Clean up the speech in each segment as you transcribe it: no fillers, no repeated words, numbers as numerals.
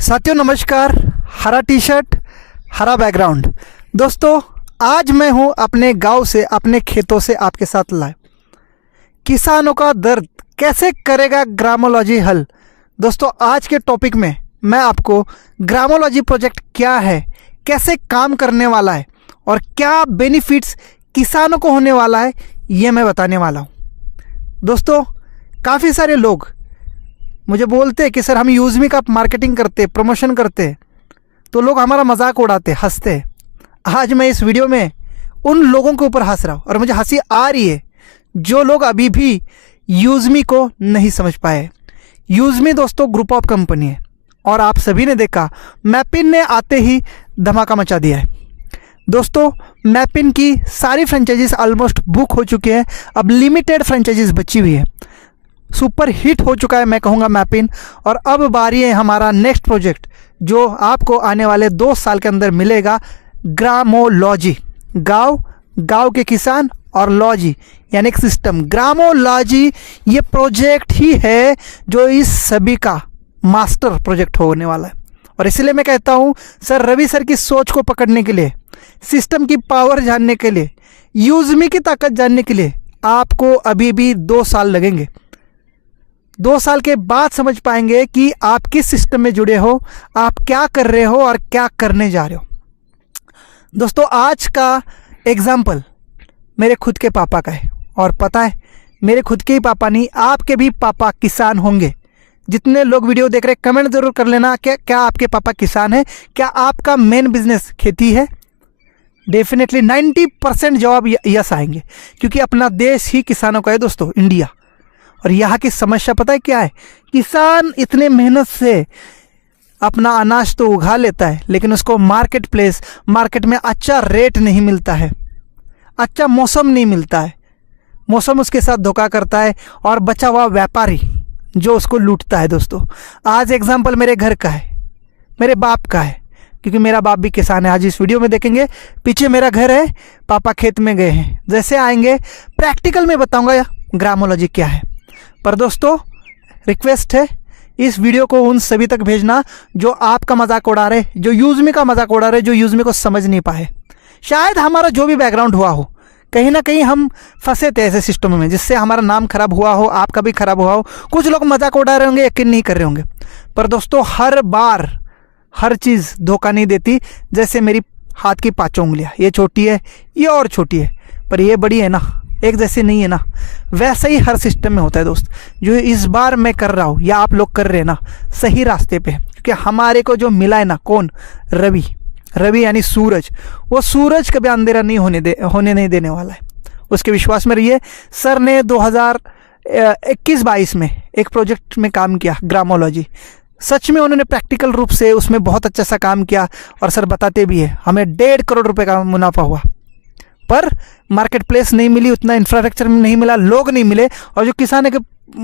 साथियों नमस्कार। हरा टी शर्ट, हरा बैकग्राउंड। दोस्तों आज मैं हूं अपने गांव से, अपने खेतों से आपके साथ लाइव। किसानों का दर्द कैसे करेगा ग्रामोलॉजी हल। दोस्तों आज के टॉपिक में मैं आपको ग्रामोलॉजी प्रोजेक्ट क्या है, कैसे काम करने वाला है और क्या बेनिफिट्स किसानों को होने वाला है, ये मैं बताने वाला हूं। दोस्तों काफ़ी सारे लोग मुझे बोलते हैं कि सर हम यूज़मी का मार्केटिंग करते, प्रमोशन करते, तो लोग हमारा मजाक उड़ाते, हंसते। आज मैं इस वीडियो में उन लोगों के ऊपर हंस रहा हूँ और मुझे हंसी आ रही है जो लोग अभी भी यूज़मी को नहीं समझ पाए। यूज़मी दोस्तों ग्रुप ऑफ कंपनी है और आप सभी ने देखा मैपिन ने आते ही धमाका मचा दिया है। दोस्तों मैपिन की सारी फ्रेंचाइजीज ऑलमोस्ट बुक हो चुकी है, अब लिमिटेड फ्रेंचाइजीज बची हुई है। सुपर हिट हो चुका है मैं कहूँगा मैपिन, और अब बारी है हमारा नेक्स्ट प्रोजेक्ट जो आपको आने वाले 2 साल के अंदर मिलेगा, ग्रामोलॉजी। गांव के किसान और लॉजी यानी एक सिस्टम। ग्रामोलॉजी ये प्रोजेक्ट ही है जो इस सभी का मास्टर प्रोजेक्ट होने वाला है। और इसलिए मैं कहता हूँ सर रवि सर की सोच को पकड़ने के लिए, सिस्टम की पावर जानने के लिए, यूज़मी की ताकत जानने के लिए आपको अभी भी 2 साल लगेंगे। 2 साल के बाद समझ पाएंगे कि आप किस सिस्टम में जुड़े हो, आप क्या कर रहे हो और क्या करने जा रहे हो। दोस्तों आज का एग्जाम्पल मेरे खुद के पापा का है, और पता है मेरे खुद के ही पापा नहीं, आपके भी पापा किसान होंगे। जितने लोग वीडियो देख रहे हैं कमेंट ज़रूर कर लेना क्या आपके पापा किसान हैं, क्या आपका मेन बिजनेस खेती है। डेफिनेटली 90% जवाब यस आएंगे, क्योंकि अपना देश ही किसानों का है दोस्तों, इंडिया। और यहाँ की समस्या पता है क्या है, किसान इतने मेहनत से अपना अनाज तो उगा लेता है लेकिन उसको मार्केट में अच्छा रेट नहीं मिलता है, अच्छा मौसम नहीं मिलता है, मौसम उसके साथ धोखा करता है और बचा हुआ व्यापारी जो उसको लूटता है। दोस्तों आज एग्जाम्पल मेरे घर का है, मेरे बाप का है, क्योंकि मेरा बाप भी किसान है। आज इस वीडियो में देखेंगे पीछे मेरा घर है, पापा खेत में गए हैं। जैसे आएंगे प्रैक्टिकल में बताऊंगा ग्रामोलॉजी क्या है। पर दोस्तों रिक्वेस्ट है इस वीडियो को उन सभी तक भेजना जो आपका मजाक उड़ा रहे, जो यूज़मी का मजाक उड़ा रहे, जो यूज़मी को समझ नहीं पाए। शायद हमारा जो भी बैकग्राउंड हुआ हो, कहीं ना कहीं हम फंसे थे ऐसे सिस्टम में जिससे हमारा नाम खराब हुआ हो, आपका भी खराब हुआ हो। कुछ लोग मजाक उड़ा रहे होंगे, यकीन नहीं कर रहे होंगे। पर दोस्तों हर बार हर चीज़ धोखा नहीं देती। जैसे मेरी हाथ की 5 उंगलियाँ, ये छोटी है, ये और छोटी है, पर ये बड़ी है ना, एक जैसी नहीं है ना। वैसा ही हर सिस्टम में होता है दोस्त। जो इस बार मैं कर रहा हूँ या आप लोग कर रहे हैं ना, सही रास्ते पे है। क्योंकि हमारे को जो मिला है ना, कौन, रवि यानी सूरज, वो सूरज कभी अंधेरा नहीं होने नहीं देने वाला है। उसके विश्वास में रहिए। सर ने 2021-22 में एक प्रोजेक्ट में काम किया, ग्रामोलॉजी। सच में उन्होंने प्रैक्टिकल रूप से उसमें बहुत अच्छा सा काम किया, और सर बताते भी है हमें 1.5 करोड़ रुपए का मुनाफा हुआ। पर मार्केट प्लेस नहीं मिली, उतना इंफ्रास्ट्रक्चर नहीं मिला, लोग नहीं मिले, और जो किसान के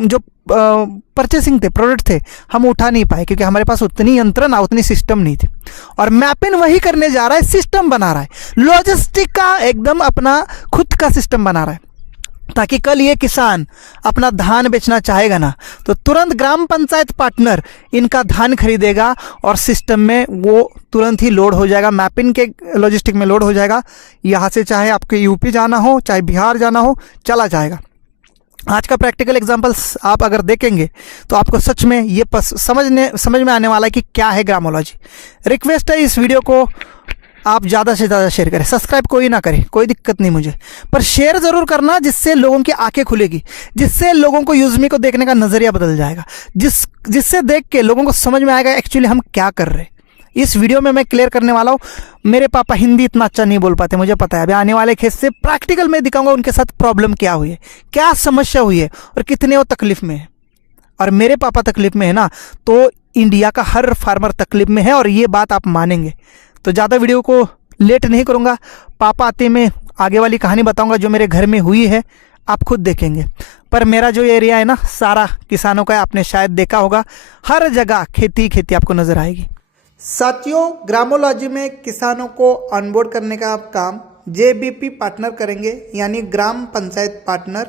जो परचेसिंग थे, प्रोडक्ट थे, हम उठा नहीं पाए क्योंकि हमारे पास उतनी यंत्रणा, उतनी सिस्टम नहीं थी। और मैपिन वही करने जा रहा है, सिस्टम बना रहा है, लॉजिस्टिक का एकदम अपना खुद का सिस्टम बना रहा है, ताकि कल ये किसान अपना धान बेचना चाहेगा ना, तो तुरंत ग्राम पंचायत पार्टनर इनका धान खरीदेगा और सिस्टम में वो तुरंत ही लोड हो जाएगा, मैपिन के लॉजिस्टिक में लोड हो जाएगा। यहाँ से चाहे आपके यूपी जाना हो, चाहे बिहार जाना हो, चला जाएगा। आज का प्रैक्टिकल एग्जांपल्स आप अगर देखेंगे तो आपको सच में ये समझ में आने वाला है कि क्या है ग्रामोलॉजी। रिक्वेस्ट है इस वीडियो को आप ज़्यादा से ज़्यादा शेयर करें। सब्सक्राइब कोई ना करे, कोई दिक्कत नहीं मुझे, पर शेयर ज़रूर करना, जिससे लोगों की आंखें खुलेगी, जिससे लोगों को यूज़मी को देखने का नज़रिया बदल जाएगा, जिससे देख के लोगों को समझ में आएगा एक्चुअली हम क्या कर रहे हैं। इस वीडियो में मैं क्लियर करने वाला हूँ। मेरे पापा हिंदी इतना अच्छा नहीं बोल पाते, मुझे पता है। अभी आने वाले खेत से प्रैक्टिकल में दिखाऊंगा उनके साथ प्रॉब्लम क्या हुई है, क्या समस्या हुई है और कितने वो तकलीफ में है। और मेरे पापा तकलीफ में है ना, तो इंडिया का हर फार्मर तकलीफ में है, और ये बात आप मानेंगे। तो ज़्यादा वीडियो को लेट नहीं करूँगा, पापा आते मैं आगे वाली कहानी बताऊँगा जो मेरे घर में हुई है, आप खुद देखेंगे। पर मेरा जो एरिया है ना, सारा किसानों का है, आपने शायद देखा होगा, हर जगह खेती आपको नज़र आएगी। साथियों ग्रामोलॉजी में किसानों को ऑनबोर्ड करने का काम जेबीपी पार्टनर करेंगे, यानी ग्राम पंचायत पार्टनर,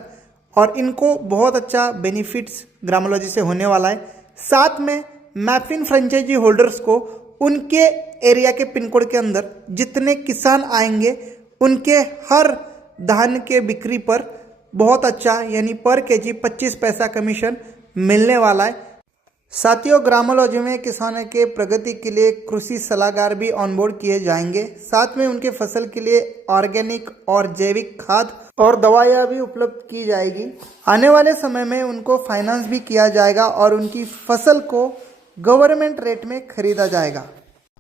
और इनको बहुत अच्छा बेनिफिट्स ग्रामोलॉजी से होने वाला है। साथ में मैपिन फ्रेंचाइजी होल्डर्स को उनके एरिया के पिन कोड के अंदर जितने किसान आएंगे उनके हर धान के बिक्री पर बहुत अच्छा यानी पर केजी 25 पैसा कमीशन मिलने वाला है। साथियों, ग्रामोलॉजी में किसानों के प्रगति के लिए कृषि सलाहकार भी ऑनबोर्ड किए जाएंगे। साथ में उनके फसल के लिए ऑर्गेनिक और जैविक खाद और दवाइयाँ भी उपलब्ध की जाएगी। आने वाले समय में उनको फाइनेंस भी किया जाएगा और उनकी फसल को गवर्नमेंट रेट में खरीदा जाएगा।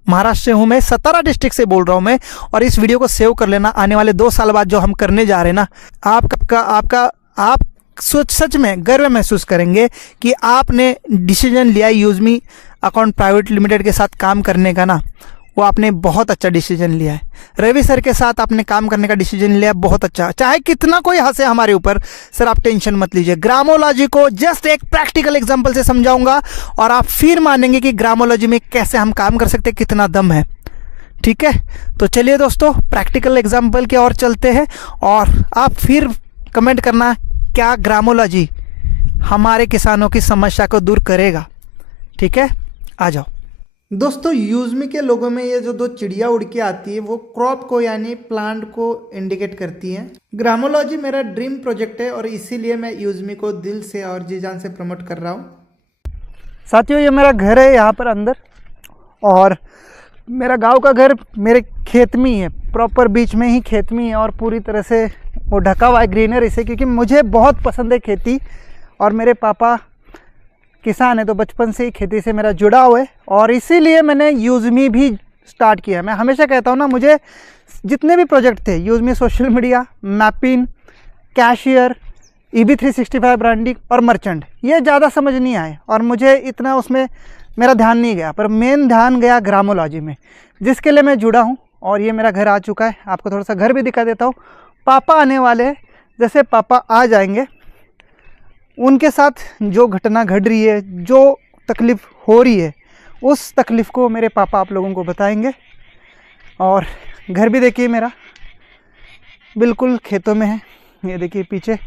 महाराष्ट्र से हूँ मैं, सतारा डिस्ट्रिक्ट से बोल रहा हूँ मैं। और इस वीडियो को सेव कर लेना, आने वाले 2 साल बाद जो हम करने जा रहे हैं ना, आप सच में गर्व महसूस करेंगे कि आपने डिसीजन लिया use me account private limited के साथ काम करने का ना, वो आपने बहुत अच्छा डिसीजन लिया है। रवि सर के साथ आपने काम करने का डिसीजन लिया, बहुत अच्छा। चाहे कितना कोई हंसे हमारे ऊपर, सर आप टेंशन मत लीजिए। ग्रामोलॉजी को जस्ट एक प्रैक्टिकल एग्जांपल से समझाऊंगा और आप फिर मानेंगे कि ग्रामोलॉजी में कैसे हम काम कर सकते हैं, कितना दम है। ठीक है, तो चलिए दोस्तों, प्रैक्टिकल एग्जाम्पल की ओर चलते हैं और आप फिर कमेंट करना क्या ग्रामोलॉजी हमारे किसानों की समस्या को दूर करेगा। ठीक है, आ जाओ दोस्तों। यूजमी के लोगों में ये जो 2 चिड़िया उड़ के आती है वो क्रॉप को यानी प्लांट को इंडिकेट करती है। ग्रामोलॉजी मेरा ड्रीम प्रोजेक्ट है और इसीलिए मैं यूजमी को दिल से और जी जान से प्रमोट कर रहा हूँ। साथियों, ये मेरा घर है यहाँ पर अंदर, और मेरा गांव का घर मेरे खेत में ही है, प्रॉपर बीच में ही खेत में ही है और पूरी तरह से वो ढका हुआ है ग्रीनरी से, क्योंकि मुझे बहुत पसंद है खेती और मेरे पापा किसान है तो बचपन से ही खेती से मेरा जुड़ा हुआ है और इसीलिए मैंने यूजमी भी स्टार्ट किया। मैं हमेशा कहता हूँ ना, मुझे जितने भी प्रोजेक्ट थे, यूजमी सोशल मीडिया, मैपिन, कैशियर, EB365 ब्रांडिंग और मर्चेंट, ये ज़्यादा समझ नहीं आए और मुझे इतना उसमें मेरा ध्यान नहीं गया, पर मेन ध्यान गया ग्रामोलॉजी में, जिसके लिए मैं जुड़ा हूँ। और ये मेरा घर आ चुका है, आपको थोड़ा सा घर भी दिखा देता हूँ। पापा आने वाले हैं, जैसे पापा आ जाएंगे उनके साथ जो घटना घट रही है, जो तकलीफ़ हो रही है, उस तकलीफ़ को मेरे पापा आप लोगों को बताएंगे। और घर भी देखिए मेरा बिल्कुल खेतों में है। ये देखिए पीछे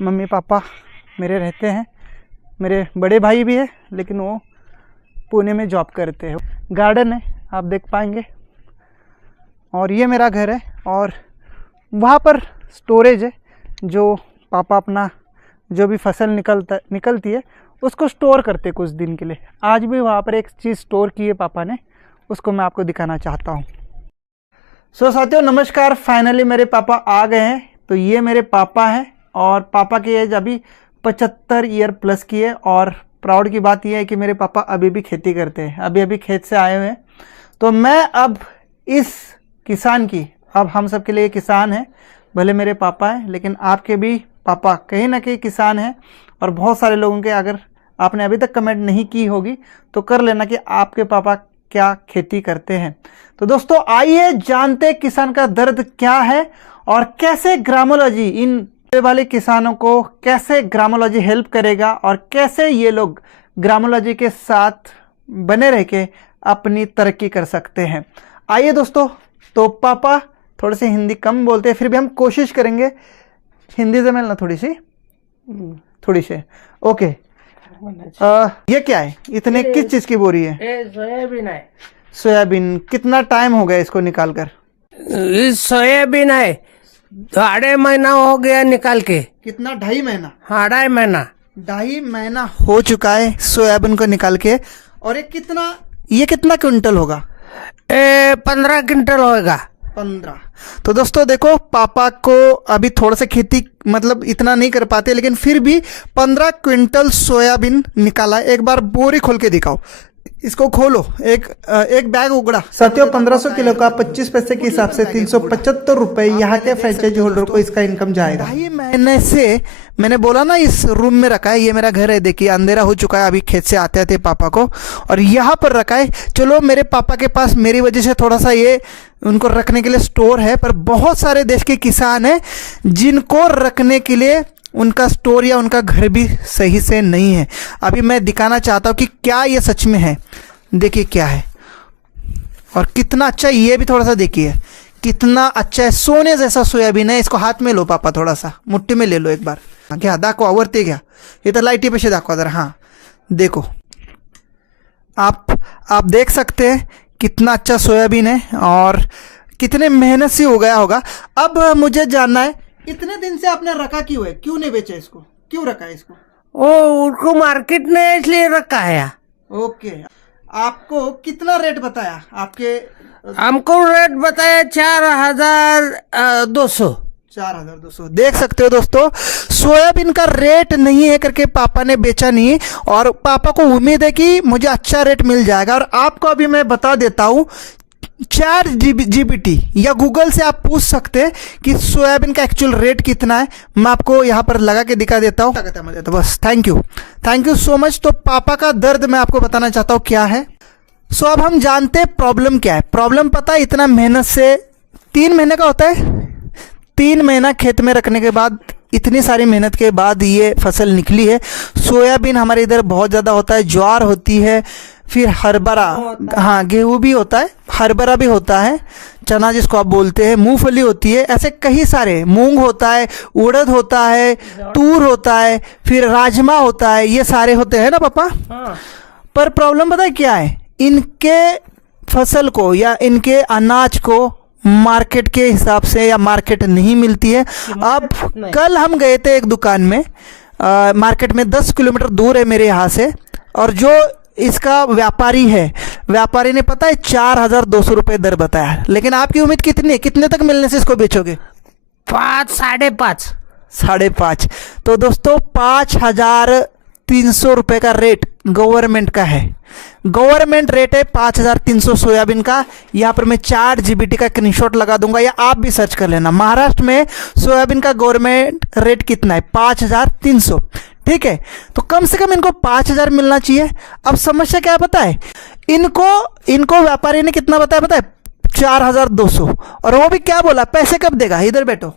मम्मी पापा मेरे रहते हैं, मेरे बड़े भाई भी है लेकिन वो पुणे में जॉब करते हैं। गार्डन है, आप देख पाएंगे, और ये मेरा घर है और वहाँ पर स्टोरेज है, जो पापा अपना जो भी फसल निकलती है उसको स्टोर करते कुछ दिन के लिए। आज भी वहाँ पर एक चीज़ स्टोर की है पापा ने, उसको मैं आपको दिखाना चाहता हूँ। सो साथियों, नमस्कार। फाइनली मेरे पापा आ गए हैं। तो ये मेरे पापा हैं और पापा की एज अभी 75 ईयर प्लस की है और प्राउड की बात यह है कि मेरे पापा अभी भी खेती करते हैं, अभी खेत से आए हुए हैं। तो मैं अब इस किसान की, अब हम सब के लिए किसान है, भले मेरे पापा हैं लेकिन आपके भी पापा कहीं ना कहीं किसान हैं। और बहुत सारे लोगों के, अगर आपने अभी तक कमेंट नहीं की होगी तो कर लेना कि आपके पापा क्या खेती करते हैं। तो दोस्तों आइए जानते किसान का दर्द क्या है और कैसे ग्रामोलॉजी इन वाले किसानों को कैसे ग्रामोलॉजी हेल्प करेगा और कैसे ये लोग ग्रामोलॉजी के साथ बने रह के अपनी तरक्की कर सकते हैं। आइए दोस्तों, तो पापा थोड़े से हिंदी कम बोलते हैं, फिर भी हम कोशिश करेंगे हिंदी से मिलना थोड़ी सी। ओके, ये क्या है, इतने किस चीज की बोरी है? सोयाबीन है। सोयाबीन। कितना टाइम हो गया इसको निकाल कर? सोयाबीन है, 2.5 महीना हो गया निकाल के। कितना? 2.5 महीना? हाँ, 2.5 महीना। 2.5 महीना हो चुका है सोयाबीन को निकाल के। और ये कितना क्विंटल होगा? 15 क्विंटल होगा। 15। तो दोस्तों देखो, पापा को अभी थोड़ा सा खेती मतलब इतना नहीं कर पाते, लेकिन फिर भी 15 क्विंटल सोयाबीन निकाला। एक बार बोरी खोल के दिखाओ, इसको खोलो। एक बैग उगड़ा। साथियों, 1500 किलो का 25 पैसे के हिसाब से 375 रुपए यहाँ के फ्रेंचाइजी होल्डर को इसका इनकम जाएगा। 2.5 महीने से मैंने बोला ना इस रूम में रखा है। ये मेरा घर है, देखिए अंधेरा हो चुका है, अभी खेत से आते आते पापा को, और यहाँ पर रखा है। चलो मेरे पापा के पास मेरी वजह से थोड़ा सा ये उनको रखने के लिए स्टोर है, पर बहुत सारे देश के किसान हैं जिनको रखने के लिए उनका स्टोर या उनका घर भी सही से नहीं है। अभी मैं दिखाना चाहता हूँ कि क्या ये सच में है। देखिए क्या है और कितना अच्छा। ये भी थोड़ा सा देखिए कितना अच्छा है, सोने जैसा सोयाबीन है। इसको हाथ में लो पापा, थोड़ा सा मुट्ठी में ले लो एक बार। क्या दाखवा आवरते क्या? ये तो लाईटी पेशे दाखवा जरा। हाँ देखो, आप देख सकते हैं कितना अच्छा सोयाबीन है और कितने मेहनत से हो गया होगा। अब मुझे जानना है, इतने दिन से आपने रखा क्यों है, क्यों नहीं बेचा इसको, क्यों रखा है इसको? वो उनको मार्केट में इसलिए रखा है। ओके, आपको कितना रेट बताया आपके? हमको रेट बताया 4,200। 4,200। देख सकते हो दोस्तों, सोयाबीन का रेट नहीं है करके पापा ने बेचा नहीं, और पापा को उम्मीद है कि मुझे अच्छा रेट मिल जाएगा। और आपको अभी मैं बता देता हूँ, ChatGPT या गूगल से आप पूछ सकते हैं कि सोयाबीन का एक्चुअल रेट कितना है। मैं आपको यहाँ पर लगा के दिखा देता हूँ। तो बस थैंक यू सो मच। तो पापा का दर्द मैं आपको बताना चाहता हूँ क्या है। सो अब हम जानते हैं प्रॉब्लम क्या है। प्रॉब्लम पता है, इतना मेहनत से 3 महीने का होता है, 3 महीना खेत में रखने के बाद, इतनी सारी मेहनत के बाद ये फसल निकली है। सोयाबीन हमारे इधर बहुत ज़्यादा होता है, ज्वार होती है, फिर हरबरा, हाँ गेहूँ भी होता है, हरबरा भी होता है, चना जिसको आप बोलते हैं, मूंगफली होती है, ऐसे कई सारे, मूंग होता है, उड़द होता है, तूर होता है, फिर राजमा होता है, ये सारे होते हैं ना पापा। हाँ। पर प्रॉब्लम पता है क्या है, इनके फसल को या इनके अनाज को मार्केट के हिसाब से या मार्केट नहीं मिलती है। अब कल हम गए थे एक दुकान में, मार्केट में 10 किलोमीटर दूर है मेरे यहाँ से, और जो इसका व्यापारी है, व्यापारी ने पता है 4,200 रुपये दर बताया। लेकिन आपकी उम्मीद कितनी है, कितने तक मिलने से इसको बेचोगे? 5, 5.5। 5.5। तो दोस्तों 5,300 रुपये का रेट गवर्नमेंट का है। गवर्नमेंट रेट है 5,300 सोयाबीन का। यहाँ पर मैं ChatGPT का स्क्रीनशॉट लगा दूंगा, या आप भी सर्च कर लेना। महाराष्ट्र में सोयाबीन का गवर्नमेंट रेट कितना है? 5,300। ठीक है, तो कम से कम इनको 5,000 मिलना चाहिए। अब समस्या क्या है पता है, इनको व्यापारी ने कितना बताया पता है? 4,200। और वो भी क्या बोला, पैसे कब देगा? इधर बैठो।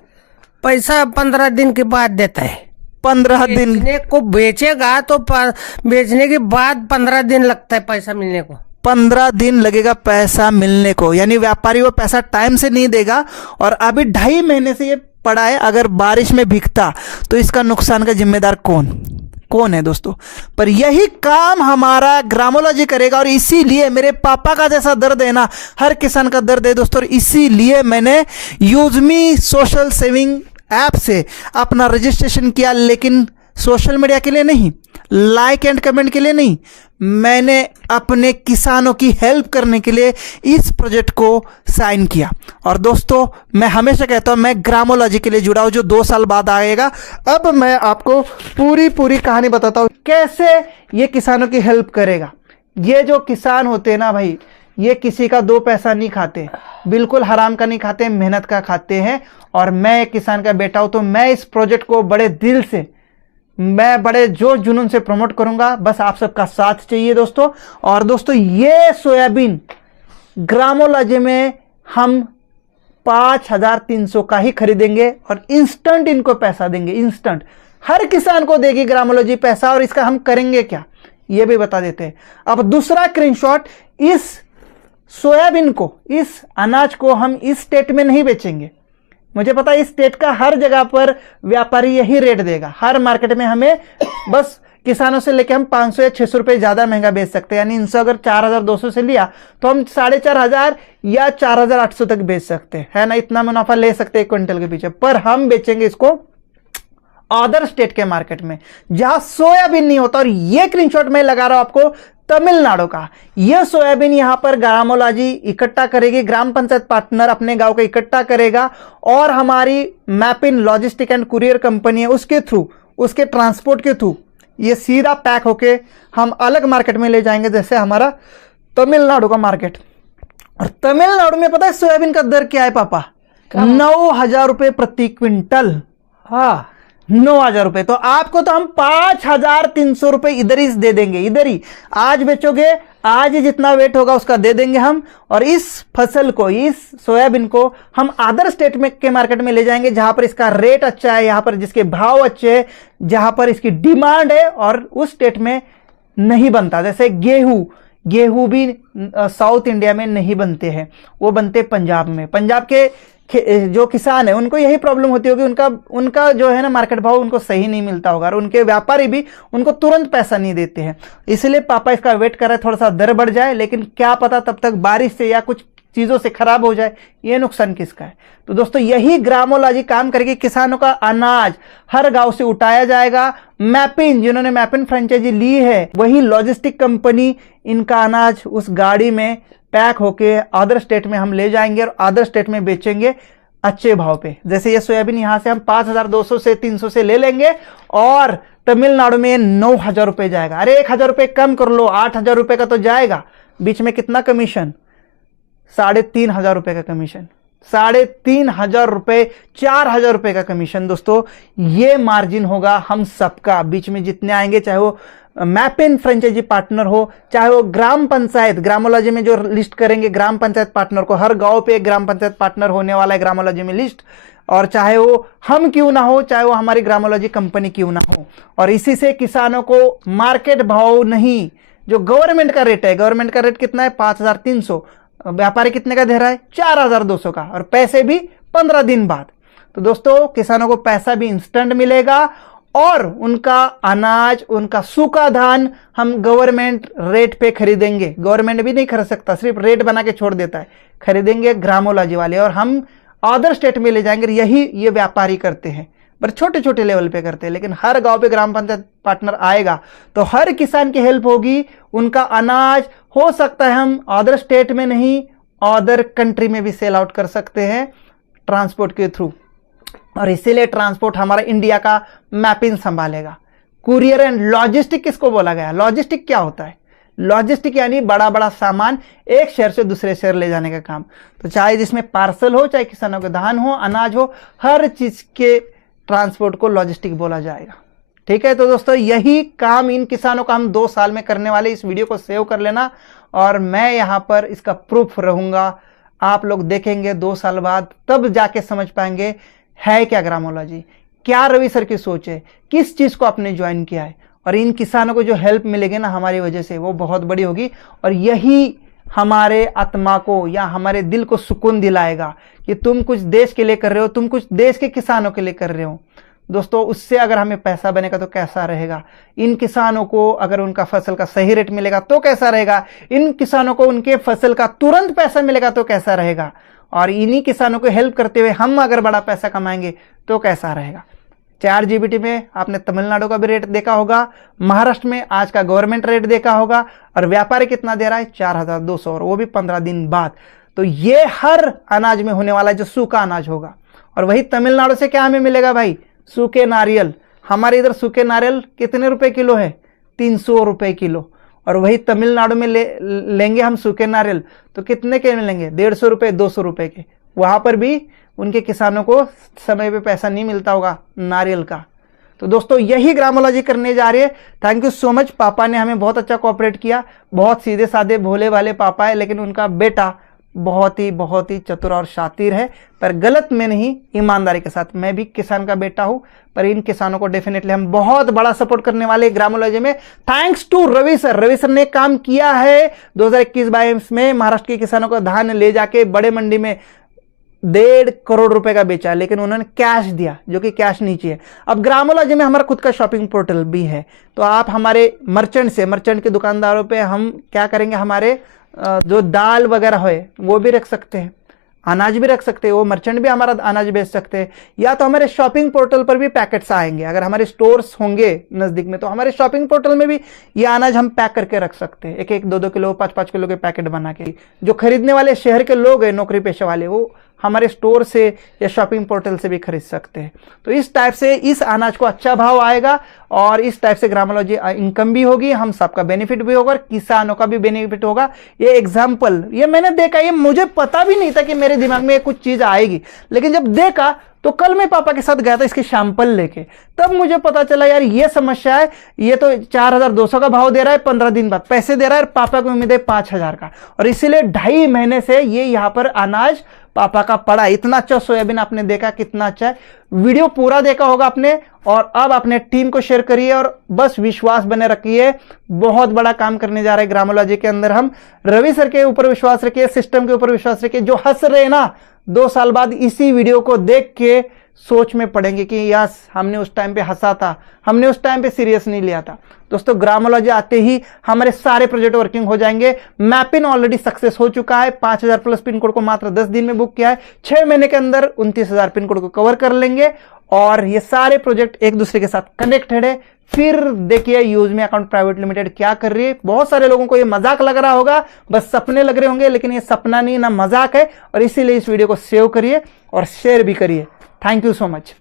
पैसा 15 दिन के बाद देता है। 15 दिन बेचने को बेचेगा तो बेचने के बाद 15 दिन लगता है पैसा मिलने को। 15 दिन लगेगा पैसा मिलने को, यानी व्यापारी वो पैसा टाइम से नहीं देगा। और अभी 2.5 महीने से ये पड़ा है। अगर बारिश में भीगता तो इसका नुकसान का जिम्मेदार कौन है दोस्तों? पर यही काम हमारा ग्रामोलॉजी करेगा, और इसीलिए मेरे पापा का जैसा दर्द है ना, हर किसान का दर्द है दोस्तों। और इसीलिए मैंने यूजमी सोशल सेविंग ऐप से अपना रजिस्ट्रेशन किया, लेकिन सोशल मीडिया के लिए नहीं, लाइक एंड कमेंट के लिए नहीं, मैंने अपने किसानों की हेल्प करने के लिए इस प्रोजेक्ट को साइन किया। और दोस्तों मैं हमेशा कहता हूँ, मैं ग्रामोलॉजी के लिए जुड़ा हूँ, जो 2 साल बाद आएगा। अब मैं आपको पूरी कहानी बताता हूँ कैसे ये किसानों की हेल्प करेगा। ये जो किसान होते हैं ना भाई, ये किसी का 2 पैसा नहीं खाते, बिल्कुल हराम का नहीं खाते, मेहनत का खाते हैं। और मैं एक किसान का बेटा हूं, तो मैं इस प्रोजेक्ट को बड़े दिल से, मैं बड़े जोश जुनून से प्रमोट करूंगा। बस आप सबका साथ चाहिए दोस्तों। और दोस्तों ये सोयाबीन ग्रामोलॉजी में हम 5,300 का ही खरीदेंगे, और इंस्टेंट इनको पैसा देंगे। इंस्टेंट हर किसान को देगी ग्रामोलॉजी पैसा। और इसका हम करेंगे क्या, ये भी बता देते हैं। अब दूसरा स्क्रीनशॉट, इस सोयाबीन को, इस अनाज को हम इस स्टेट में नहीं बेचेंगे। मुझे पता है इस स्टेट का हर जगह पर व्यापारी यही रेट देगा। हर मार्केट में हमें बस किसानों से लेके हम 500 या 600 रुपये ज़्यादा महंगा बेच सकते हैं। यानी इनसे अगर 4,200 से लिया तो हम 4,500 या 4,800 तक बेच सकते हैं, है ना। इतना मुनाफा ले सकते हैं 1 क्विंटल के पीछे। पर हम बेचेंगे इसको अदर स्टेट के मार्केट में जहां सोयाबीन नहीं होता। और ये स्क्रीनशॉट मैं लगा रहा हूं आपको तमिलनाडु का। यह सोयाबीन यहां पर ग्रामोलॉजी इकट्ठा करेगी, ग्राम पंचायत पार्टनर अपने गांव का इकट्ठा करेगा, और हमारी मैपिन लॉजिस्टिक एंड कुरियर कंपनी है, उसके थ्रू, उसके ट्रांसपोर्ट के थ्रू ये सीधा पैक होके हम अलग मार्केट में ले जाएंगे, जैसे हमारा तमिलनाडु का मार्केट। और तमिलनाडु में पता है सोयाबीन का दर क्या है पापा? 9,000 रुपये प्रति क्विंटल। हाँ, 9,000 रुपये। तो आपको तो हम 5,300 रुपये इधर ही दे देंगे, इधर ही। आज बेचोगे, आज ही जितना वेट होगा उसका दे देंगे हम। और इस फसल को, इस सोयाबीन को हम अदर स्टेट में के मार्केट में ले जाएंगे, जहां पर इसका रेट अच्छा है, यहां पर जिसके भाव अच्छे हैं, जहां पर इसकी डिमांड है, और उस स्टेट में नहीं बनता। जैसे गेहूं भी साउथ इंडिया में नहीं बनते हैं, वो बनते पंजाब में। पंजाब के जो किसान है उनको यही प्रॉब्लम होती होगी, उनका जो है ना मार्केट भाव उनको सही नहीं मिलता होगा और उनके व्यापारी भी उनको तुरंत पैसा नहीं देते हैं। इसलिए पापा इसका वेट कर रहे हैं थोड़ा सा दर बढ़ जाए, लेकिन क्या पता तब तक बारिश से या कुछ चीज़ों से खराब हो जाए, ये नुकसान किसका है। तो दोस्तों यही ग्रामोलॉजी काम करके किसानों का अनाज हर गांव से उठाया जाएगा। मैपिन, जिन्होंने मैपिन फ्रेंचाइजी ली है, वही लॉजिस्टिक कंपनी इनका अनाज उस गाड़ी में पैक होके अदर स्टेट में हम ले जाएंगे और अदर स्टेट में बेचेंगे अच्छे भाव पे। जैसे ये सोयाबीन यहां से हम 5,200 से 300 से ले लेंगे और तमिलनाडु में 9,000 रुपए जाएगा। अरे 1,000 रुपए कम कर लो, 8,000 रुपए का तो जाएगा। बीच में कितना कमीशन? 3,500 रुपए का कमीशन, 3,500 रुपए, 4,000 रुपए का कमीशन। दोस्तों ये मार्जिन होगा हम सबका, बीच में जितने आएंगे, चाहे वो मैपिन फ्रेंचाइजी पार्टनर हो, चाहे वो ग्राम पंचायत, ग्रामोलॉजी में जो लिस्ट करेंगे ग्राम पंचायत पार्टनर को, हर गांव पे एक ग्राम पंचायत पार्टनर होने वाला है ग्रामोलॉजी में लिस्ट, और चाहे वो हम क्यों ना हो, चाहे वो हमारी ग्रामोलॉजी कंपनी क्यों ना हो। और इसी से किसानों को मार्केट भाव नहीं, जो गवर्नमेंट का रेट है, गवर्नमेंट का रेट कितना है? 5,300, व्यापारी कितने का दे रहा है? 4,200 का, और पैसे भी 15 दिन बाद। तो दोस्तों किसानों को पैसा भी इंस्टेंट मिलेगा और उनका अनाज, उनका सूखा धान हम गवर्नमेंट रेट पे खरीदेंगे। गवर्नमेंट भी नहीं खरीद सकता, सिर्फ रेट बना के छोड़ देता है, खरीदेंगे ग्रामोलॉजी वाले और हम अदर स्टेट में ले जाएंगे। यही ये व्यापारी करते हैं, पर छोटे छोटे लेवल पे करते हैं। लेकिन हर गांव पे ग्राम पंचायत पार्टनर आएगा तो हर किसान की हेल्प होगी। उनका अनाज हो सकता है हम अदर स्टेट में नहीं, अदर कंट्री में भी सेल आउट कर सकते हैं ट्रांसपोर्ट के थ्रू, और इसीलिए ट्रांसपोर्ट हमारा इंडिया का मैपिंग संभालेगा। कुरियर एंड लॉजिस्टिक किसको बोला गया? लॉजिस्टिक क्या होता है? लॉजिस्टिक यानी बड़ा बड़ा सामान एक शहर से दूसरे शहर ले जाने का काम। तो चाहे जिसमें पार्सल हो, चाहे किसानों के धान हो, अनाज हो, हर चीज के ट्रांसपोर्ट को लॉजिस्टिक बोला जाएगा। ठीक है, तो दोस्तों यही काम इन किसानों का हम 2 साल में करने वाले। इस वीडियो को सेव कर लेना और मैं यहां पर इसका प्रूफ रहूंगा। आप लोग देखेंगे 2 साल बाद, तब जाके समझ पाएंगे है क्या ग्रामोलॉजी, क्या रवि सर की सोच है, किस चीज को आपने ज्वाइन किया है। और इन किसानों को जो हेल्प मिलेगी ना हमारी वजह से, वो बहुत बड़ी होगी और यही हमारे आत्मा को या हमारे दिल को सुकून दिलाएगा कि तुम कुछ देश के लिए कर रहे हो, तुम कुछ देश के किसानों के लिए कर रहे हो। दोस्तों उससे अगर हमें पैसा बनेगा तो कैसा रहेगा, इन किसानों को अगर उनका फसल का सही रेट मिलेगा तो कैसा रहेगा, इन किसानों को उनके फसल का तुरंत पैसा मिलेगा तो कैसा रहेगा, और इन्हीं किसानों को हेल्प करते हुए हम अगर बड़ा पैसा कमाएंगे तो कैसा रहेगा। 4GBT में आपने तमिलनाडु का भी रेट देखा होगा, महाराष्ट्र में आज का गवर्नमेंट रेट देखा होगा, और व्यापारी कितना दे रहा है? 4,200, और वो भी 15 दिन बाद। तो ये हर अनाज में होने वाला है जो सूखा अनाज होगा। और वही तमिलनाडु से क्या हमें मिलेगा भाई? सूखे नारियल। हमारे इधर सूखे नारियल कितने रुपए किलो है? 300 रुपए किलो। और वही तमिलनाडु में लेंगे हम सूखे नारियल तो कितने के मिलेंगे? 150 रुपए, 200 रुपए के। वहां पर भी उनके किसानों को समय पे पैसा नहीं मिलता होगा नारियल का। तो दोस्तों यही ग्रामोलॉजी करने जा रही है। Thank you so much. पापा ने हमें बहुत अच्छा कोऑपरेट किया। बहुत सीधे साधे भोले वाले पापा है, लेकिन उनका बेटा बहुत ही चतुर और शातिर है, पर गलत में नहीं, ईमानदारी के साथ। मैं भी किसान का बेटा हूं, पर इन किसानों को डेफिनेटली हम बहुत बड़ा सपोर्ट करने वाले ग्रामोलॉजी में। Thanks to Ravi sir. Ravi sir ने काम किया है 2021-22 में, महाराष्ट्र के किसानों का धान ले जाके बड़े मंडी में 1.5 करोड़ रुपए का बेचा, लेकिन उन्होंने कैश दिया, जो कि कैश नहीं चाहिए। अब ग्रामोलॉजी में हमारा खुद का शॉपिंग पोर्टल भी है, तो आप हमारे मर्चेंट के दुकानदारों पे हम क्या करेंगे, हमारे जो दाल वगैरह है वो भी रख सकते हैं, अनाज भी रख सकते हैं, वो मर्चेंट भी हमारा अनाज बेच सकते हैं। या तो हमारे शॉपिंग पोर्टल पर भी पैकेट्स आएंगे। अगर हमारे स्टोर्स होंगे नज़दीक में तो हमारे शॉपिंग पोर्टल में भी ये अनाज हम पैक करके रख सकते हैं, 1-1, 2-2 किलो, 5-5 किलो के पैकेट बना के। जो खरीदने वाले शहर के लोग हैं, नौकरी पेशे वाले, वो हमारे स्टोर से या शॉपिंग पोर्टल से भी खरीद सकते हैं। तो इस टाइप से इस अनाज को अच्छा भाव आएगा और इस टाइप से ग्रामोलॉजी इनकम भी होगी, हम सबका बेनिफिट भी होगा और किसानों का भी बेनिफिट होगा। ये एग्जाम्पल, ये मैंने देखा, ये मुझे पता भी नहीं था कि मेरे दिमाग में कुछ चीज आएगी, लेकिन जब देखा तो कल मैं पापा के साथ गया था इसके सैंपल लेके, तब मुझे पता चला यार ये समस्या है। ये तो 4,200 का भाव दे रहा है, 15 दिन बाद पैसे दे रहा है, पापा को उम्मीद है 5,000 का, और इसीलिए 2.5 महीने से ये यहाँ पर अनाज पापा का पढ़ाई। इतना अच्छा सोयाबीन आपने देखा, कितना अच्छा है। वीडियो पूरा देखा होगा आपने, और अब अपने टीम को शेयर करिए और बस विश्वास बने रखिए। बहुत बड़ा काम करने जा रहे हैं ग्रामोलॉजी के अंदर हम। रवि सर के ऊपर विश्वास रखिए, सिस्टम के ऊपर विश्वास रखिए। जो हंस रहे हैं ना, 2 साल बाद इसी वीडियो को देख के सोच में पड़ेंगे कि यस, हमने उस टाइम पे हंसा था, हमने उस टाइम पे सीरियस नहीं लिया था। दोस्तों, ग्रामोलॉजी आते ही हमारे सारे प्रोजेक्ट वर्किंग हो जाएंगे। मैपिन ऑलरेडी सक्सेस हो चुका है। 5000 प्लस पिन कोड को मात्र 10 दिन में बुक किया है। 6 महीने के अंदर 29000 पिन कोड को कवर कर लेंगे, और ये सारे प्रोजेक्ट एक दूसरे के साथ कनेक्टेड है। फिर देखिए यूजमी अकाउंट प्राइवेट लिमिटेड क्या कर रही है। बहुत सारे लोगों को ये मजाक लग रहा होगा, बस सपने लग रहे होंगे, लेकिन ये सपना नहीं ना मजाक है। और इसीलिए इस वीडियो को सेव करिए और शेयर भी करिए। Thank you so much.